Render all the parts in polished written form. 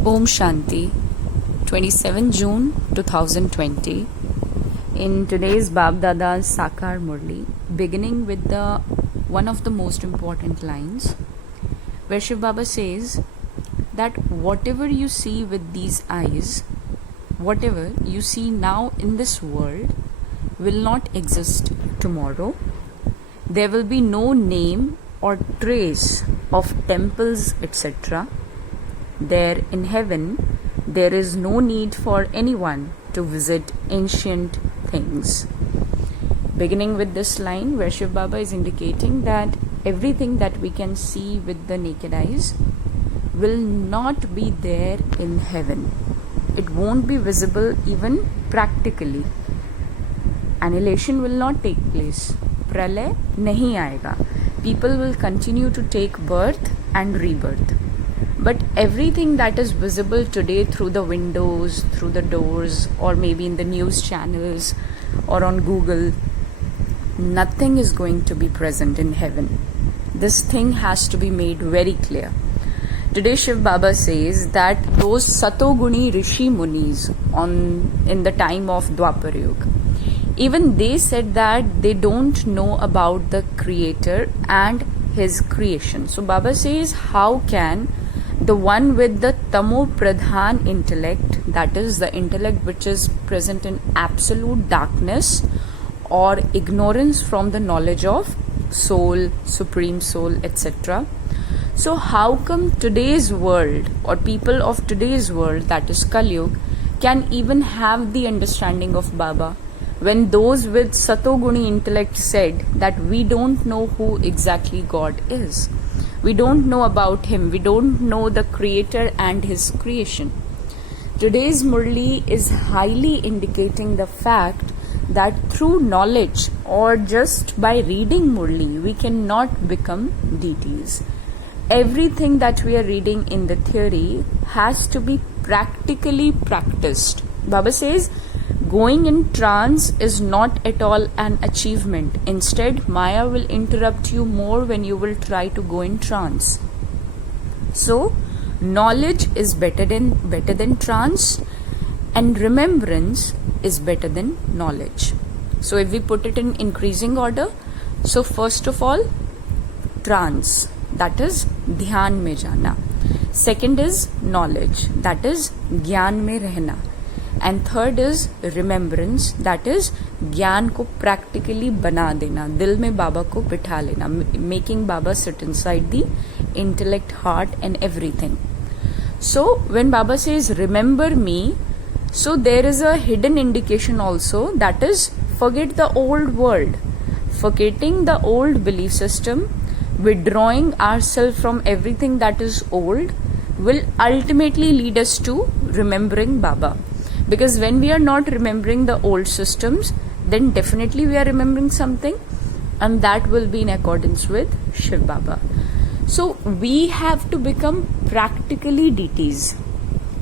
Om Shanti, 27 June 2020. In today's Bab Dada's Sakar Murli, beginning with one of the most important lines, where Shiv Baba says that whatever you see with these eyes, whatever you see now in this world, will not exist tomorrow. There will be no name or trace of temples, etc. There in heaven, there is no need for anyone to visit ancient things. Beginning with this line where Shiv Baba is indicating that everything that we can see with the naked eyes will not be there in heaven. It won't be visible even practically. Annihilation will not take place. Pralay nahi aayega. People will continue to take birth and rebirth. But everything that is visible today through the windows, through the doors, or maybe in the news channels or on Google, nothing is going to be present in heaven. This thing has to be made very clear. Today Shiv Baba says that those Satoguni Rishi Munis in the time of Dwapar Yuga, even they said that they don't know about the Creator and His creation. So Baba says, how can the one with the Tamo Pradhan intellect, that is the intellect which is present in absolute darkness or ignorance from the knowledge of soul, supreme soul, etc. So how come today's world or people of today's world, that is Kali Yuga, can even have the understanding of Baba when those with Satoguni intellect said that we don't know who exactly God is? We don't know about Him. We don't know the Creator and His creation. Today's Murli is highly indicating the fact that through knowledge or just by reading Murli, we cannot become deities. Everything that we are reading in the theory has to be practically practiced. Baba says, going in trance is not at all an achievement. Instead, Maya will interrupt you more when you will try to go in trance. So, knowledge is better than trance, and remembrance is better than knowledge. So, if we put it in increasing order, so first of all, trance, that is dhyan mein jana. Second is knowledge, that is gyan mein rehna. And third is remembrance, that is ज्ञान को practically बना देना, दिल में बाबा को बिठा लेना, making Baba sit inside the intellect, heart and everything. So when Baba says remember me, so there is a hidden indication also, that is forget the old world, forgetting the old belief system, withdrawing ourselves from everything that is old will ultimately lead us to remembering Baba. Because when we are not remembering the old systems, then definitely we are remembering something, and that will be in accordance with Shiv Baba. So we have to become practically deities.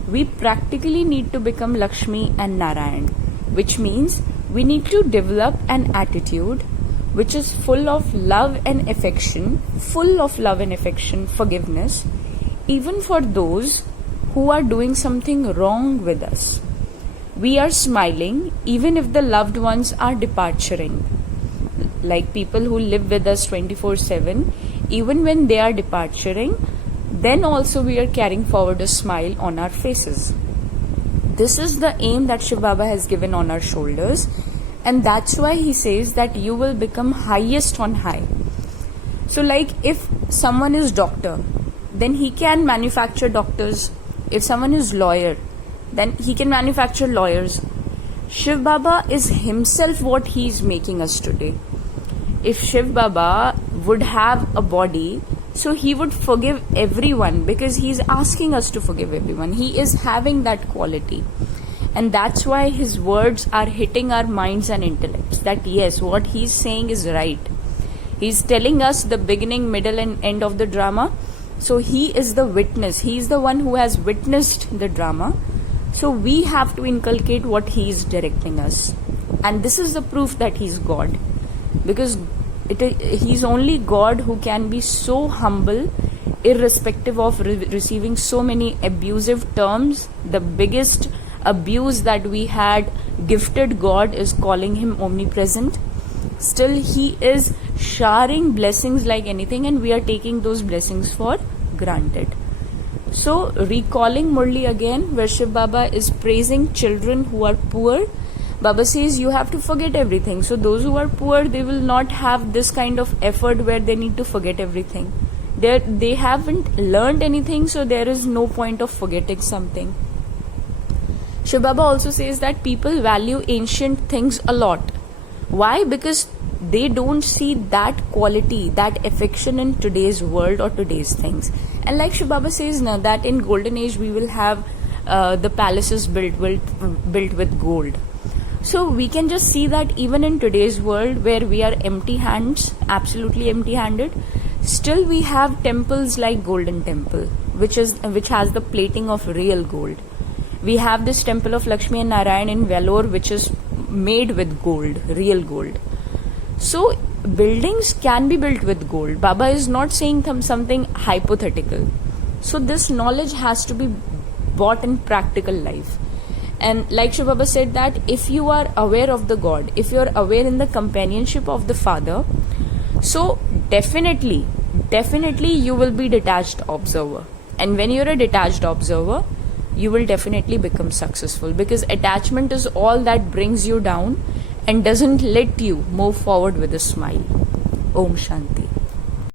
We practically need to become Lakshmi and Narayan, which means we need to develop an attitude which is full of love and affection, forgiveness, even for those who are doing something wrong with us. We are smiling even if the loved ones are departing. Like people who live with us 24/7, even when they are departing, then also we are carrying forward a smile on our faces. This is the aim that Shiv Baba has given on our shoulders, and that's why he says that you will become highest on high. So like if someone is doctor, then he can manufacture doctors. If someone is lawyer, then he can manufacture lawyers. Shiv Baba is himself what he is making us today. If Shiv Baba would have a body, so he would forgive everyone, because he is asking us to forgive everyone. He is having that quality. And that's why his words are hitting our minds and intellects, that yes, what he's saying is right. He's telling us the beginning, middle and end of the drama. So he is the witness. He is the one who has witnessed the drama. So we have to inculcate what he is directing us. And this is the proof that he is God. Because he is only God who can be so humble irrespective of receiving so many abusive terms, the biggest abuse that we had gifted God is calling him omnipresent. Still he is showering blessings like anything, and we are taking those blessings for granted. So recalling Murli again, where Shiv Baba is praising children who are poor, Baba says you have to forget everything. So those who are poor, they will not have this kind of effort where they need to forget everything. They haven't learned anything, so there is no point of forgetting something. Shiv Baba also says that people value ancient things a lot. Why? Because they don't see that quality, that affection in today's world or today's things. And like Shiv Baba says now, that in golden age we will have the palaces built with gold. So we can just see that even in today's world where we are empty hands, absolutely empty handed, still we have temples like Golden Temple, which has the plating of real gold. We have this temple of Lakshmi and Narayan in Vellore, which is made with gold, real gold. So buildings can be built with gold. Baba is not saying something hypothetical. So this knowledge has to be brought in practical life. And like Shiv Baba said that if you are aware of the God, if you are aware in the companionship of the Father, so definitely you will be detached observer. And when you're a detached observer, you will definitely become successful, because attachment is all that brings you down and doesn't let you move forward with a smile. Om Shanti.